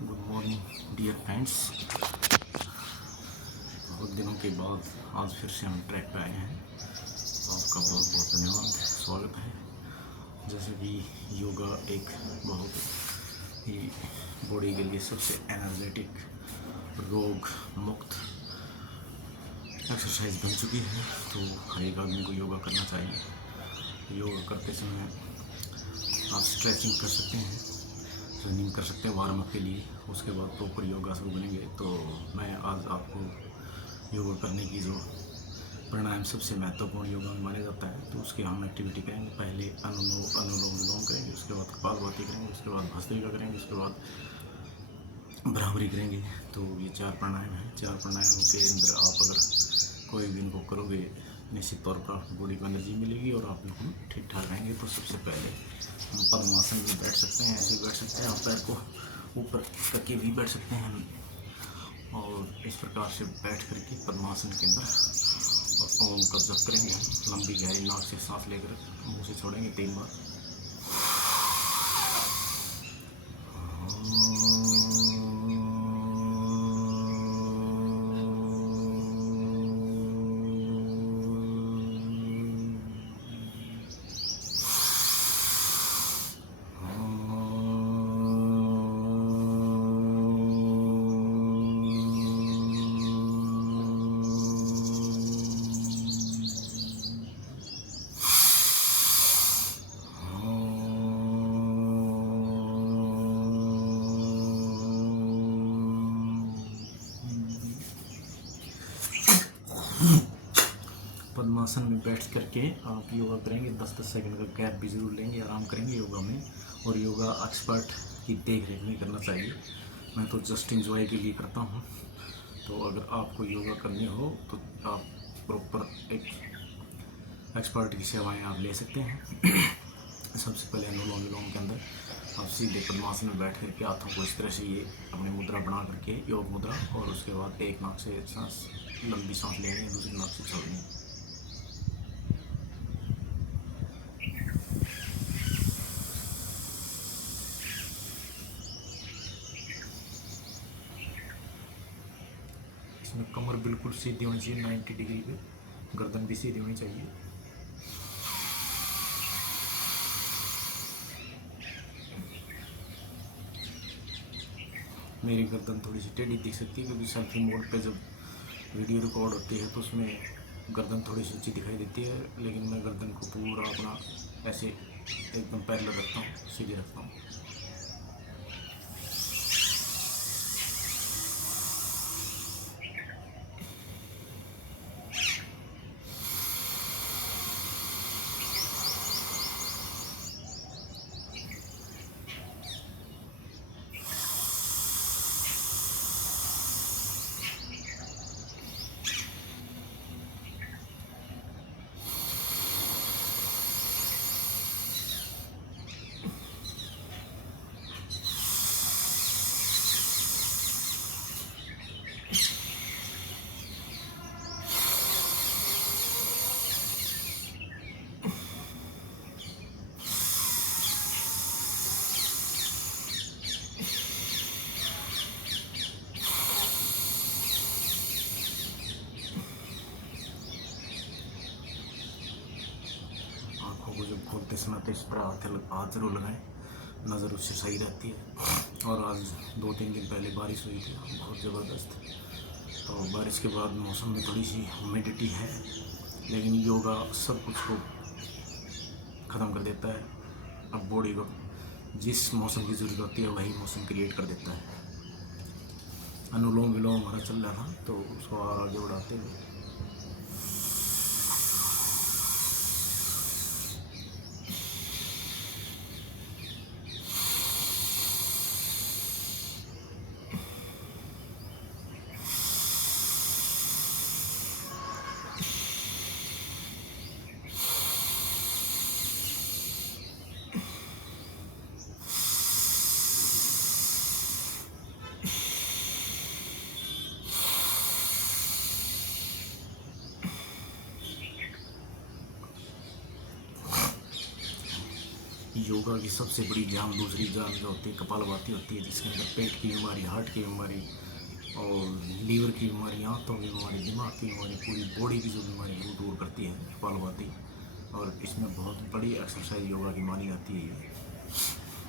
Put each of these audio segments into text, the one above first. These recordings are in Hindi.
Good morning dear friends. बहुत दिनों के बाद आज फिर से हम ट्रैक पे आए हैं, तो आपका बहुत बहुत धन्यवाद, स्वागत है। जैसे कि योगा एक बहुत ही बॉडी के लिए सबसे एनर्जेटिक, रोग मुक्त एक्सरसाइज बन चुकी है, तो हर एक आदमी को योगा करना चाहिए। योगा करते समय आप स्ट्रेचिंग कर सकते हैं, रनिंग कर सकते हैं वार्म अप के लिए। उसके बाद प्रॉपर योगा शुरू करेंगे। तो मैं आज आपको योगा करने की जो प्राणायाम सबसे महत्वपूर्ण योगा में माना जाता है, तो उसकी हम एक्टिविटी करेंगे। पहले अनुलोम विलोम करेंगे, उसके बाद कपालभाति करेंगे, उसके बाद भस्त्रिका करेंगे, उसके बाद भ्रामरी करेंगे। तो ये 4 प्राणायाम हैं। 4 प्राणायामों के अंदर आप अगर कोई भी इनको करोगे, निश्चित तौर पर आपकी बॉडी को एनर्जी मिलेगी और आप बिल्कुल ठीक ठाक रहेंगे। तो सबसे पहले हम पद्मासन में बैठ सकते हैं, ऐसे बैठ सकते हैं। आप पैर को ऊपर करके भी बैठ सकते हैं, और इस प्रकार से बैठ करके पद्मासन के अंदर और ओम का जप करेंगे। हम लंबी गहरी नाक से सांस लेकर मुंह से छोड़ेंगे 3 बार। पद्मासन में बैठ करके आप योगा करेंगे। 10-10 सेकंड का गैप भी ज़रूर लेंगे, आराम करेंगे योगा में। और योगा एक्सपर्ट की देख रेख में करना चाहिए। मैं तो जस्ट इंजॉय के लिए करता हूँ। तो अगर आपको योगा करनी हो तो आप प्रॉपर एक एक्सपर्ट की सेवाएं आप ले सकते हैं। सबसे पहले अनुलोम विलोम के अंदर आप सीधे पद्मासन में बैठ करके हाथों को इस तरह से ये अपनी मुद्रा बना करके, योग मुद्रा, और उसके बाद एक नाक से सांस, लंबी सांस लेंगे, दूसरी नाक से छोड़ेंगे। इसमें कमर बिल्कुल सीधी होनी चाहिए 90 डिग्री पे, गर्दन भी सीधी होनी चाहिए। मेरी गर्दन थोड़ी सी टेढ़ी दिख सकती है, क्योंकि सेल्फी मोड पे जब वीडियो रिकॉर्ड होती है तो उसमें गर्दन थोड़ी सी ऊँची दिखाई देती है। लेकिन मैं गर्दन को पूरा अपना ऐसे एकदम पैरेलल रखता हूँ, सीधे रखता हूँ। को जब खोलते समय तो इस पर हाथ जरूर लगाएं, नज़र उससे सही रहती है। और आज 2-3 दिन पहले बारिश हुई थी, बहुत ज़बरदस्त। तो बारिश के बाद मौसम में थोड़ी सी ह्यूमिडिटी है, लेकिन योगा सब कुछ को ख़त्म कर देता है। अब बॉडी को जिस मौसम की ज़रूरत होती है वही मौसम क्रिएट कर देता है। अनुलोम विलोम हमारा चल रहा था, तो उसको और आगे बढ़ाते हुए योगा की सबसे बड़ी जान, दूसरी जान जो होती है कपालभाति होती है, जिसके अंदर पेट की बीमारी, हार्ट की बीमारी और लीवर की बीमारी, आंतों की बीमारी, दिमाग की बीमारी, पूरी बॉडी की जो बीमारी है वो दूर करती है कपालभाति। और इसमें बहुत बड़ी एक्सरसाइज योगा की मानी जाती है ये।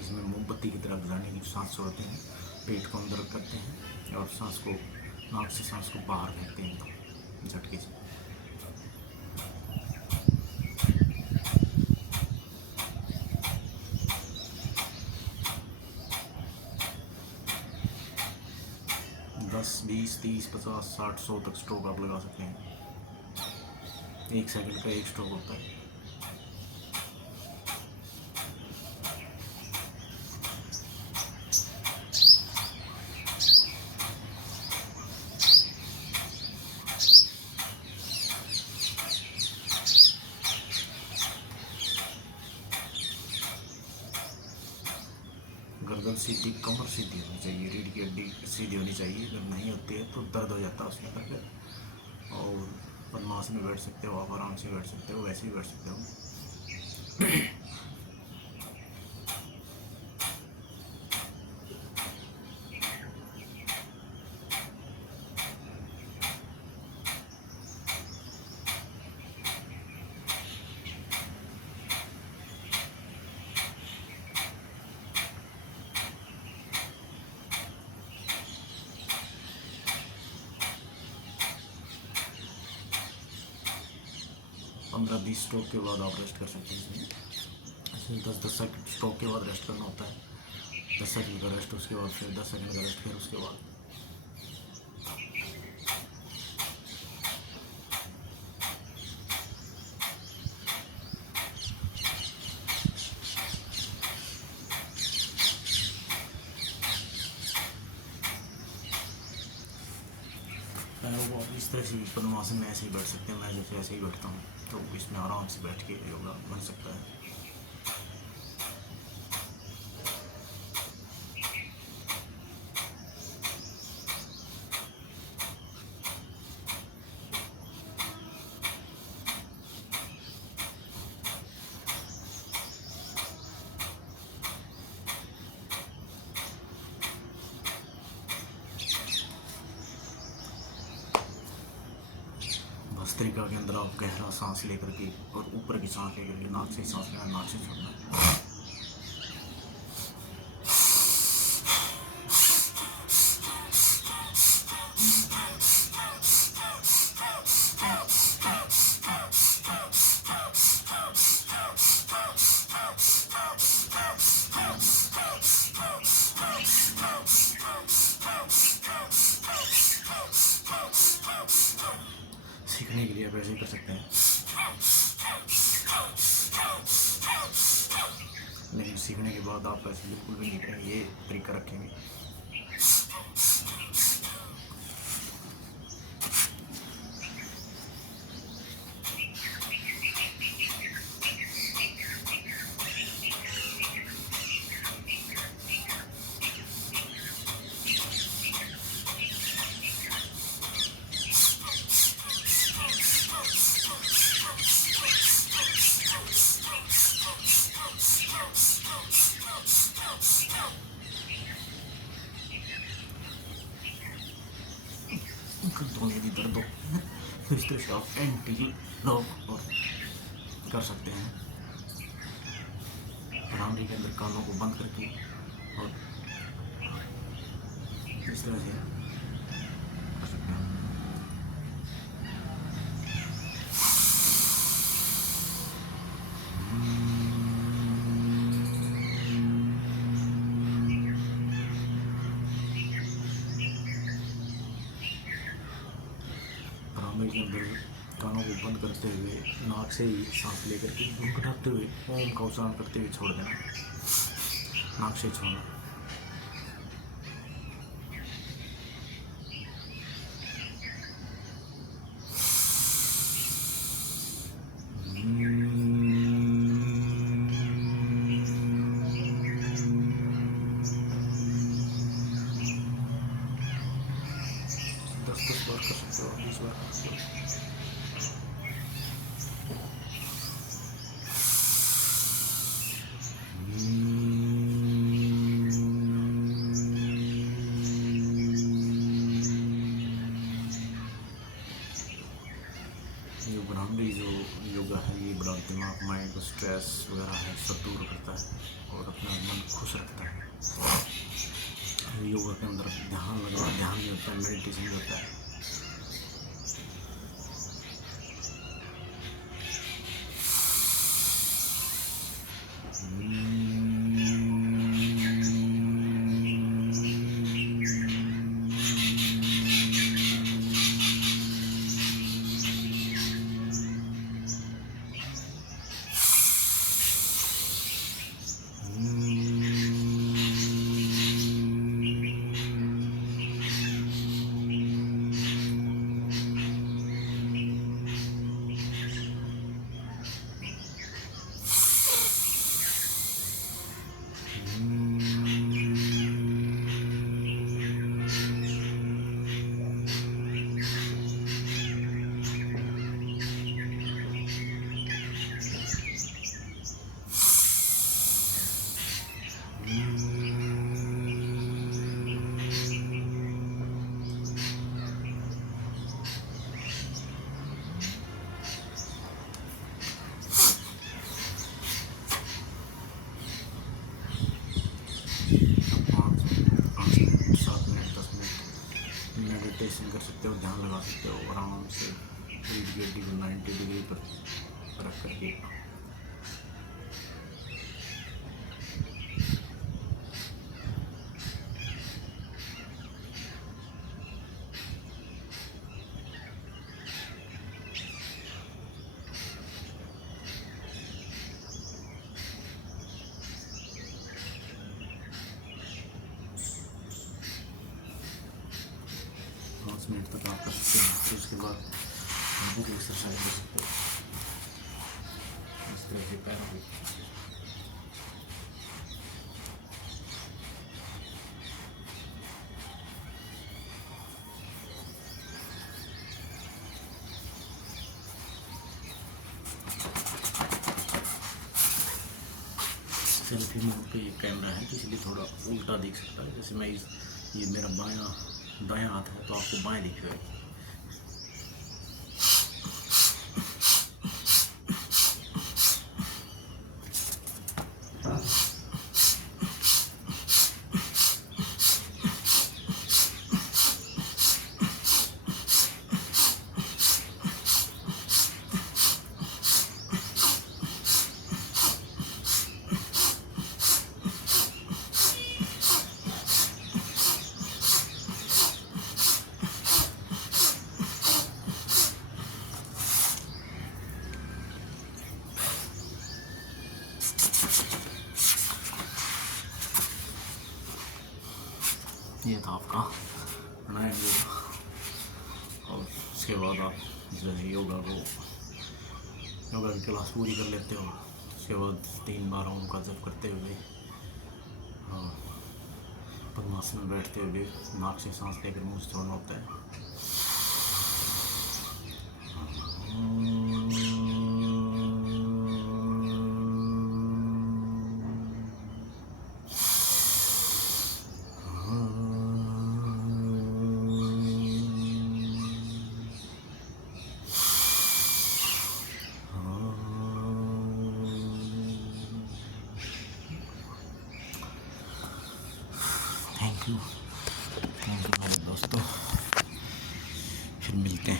इसमें मोमबत्ती की तरफ जाने की सांस छोड़ते हैं, पेट को अंदर करते हैं और सांस को, नाक से सांस को बाहर फेंकते हैं एकदम झटके से। दस, 20, 30, 50, 60, 100 तक स्ट्रोक आप लगा सकते हैं। 1 सेकंड का 1 स्ट्रोक होता है। गर्दन सीधी, कमर सीधी होनी चाहिए, रीढ़ की हड्डी सीधी होनी चाहिए। अगर नहीं होती है तो दर्द हो जाता है उसमें करके। और पद्मासन में बैठ सकते हो आप, आराम से बैठ सकते हो, वैसे ही बैठ सकते हो। 15-20 स्ट्रोक के बाद आप रेस्ट कर सकते हैं। इसमें 10-10 सेकंड स्ट्रोक के बाद रेस्ट करना होता है। 10 सेकंड का रेस्ट, उसके बाद फिर 10 सेकंड का रेस्ट, फिर उसके बाद। वो आप इस तरह से पद्मासन में ऐसे ही बैठ सकते हैं। मैं जैसे ऐसे ही बैठता हूँ तो इसमें आराम से बैठ के योगा बन सकता है। भस्त्रिका के अंदर आप गहरा सांस लेकर के और ऊपर की सांस लेकर के, नाक से सांस लेना, नाक से छोड़ना। सीखने के लिए आप ऐसे ही कर सकते हैं, लेकिन सीखने के बाद आप ऐसे बिल्कुल भी नहीं करेंगे, ये तरीका रखेंगे। धोने की दर्द हो इस तरह से आप एंटी लॉक और कर सकते हैं। राउंडी के अंदर कानों को बंद करके और इस तरह से कर सकते हैं। राउंडी के अंदर कानों को बंद करते हुए नाक से ही सांस लेकर के गुनगुनाते हुए ओम का उच्चारण करते हुए छोड़ देना, नाक से छोड़ना। दस बार कर सकते हो, 20 बार कर सकते हो। ये जो योगा है ये बड़ा दिमाग माइंड को स्ट्रेस वगैरह है सब दूर करता है और अपना मन खुश रखता है। योगा के अंदर ध्यान लगा, ध्यान भी होता है, मेडिटेशन भी होता है। मेडिटेशन कर सकते हो, ध्यान लगा सकते हो आराम से 80 को 90 डिग्री पर रख करके। मिनट तक आप कर सकते हैं। फिर उसके बाद बुक एक्सरसाइज कर सकते हो इस तरह के पैरों की। सेल्फी मोड पे ये कैमरा है तो इसलिए थोड़ा उल्टा दिख सकता है। जैसे मैं ये मेरा दायां हाथ है तो आपको बाएं दिखेगा। ये था आपका प्राणायाम योगा। और उसके बाद आप जैसे योगा की क्लास पूरी कर लेते हो। उसके बाद 3 बार ओम का जप करते हुए पद्मासन में बैठते हुए नाक से सांस लेकर मुंह से छोड़ना होता है। थैंक यू मेरे दोस्तों, फिर मिलते हैं।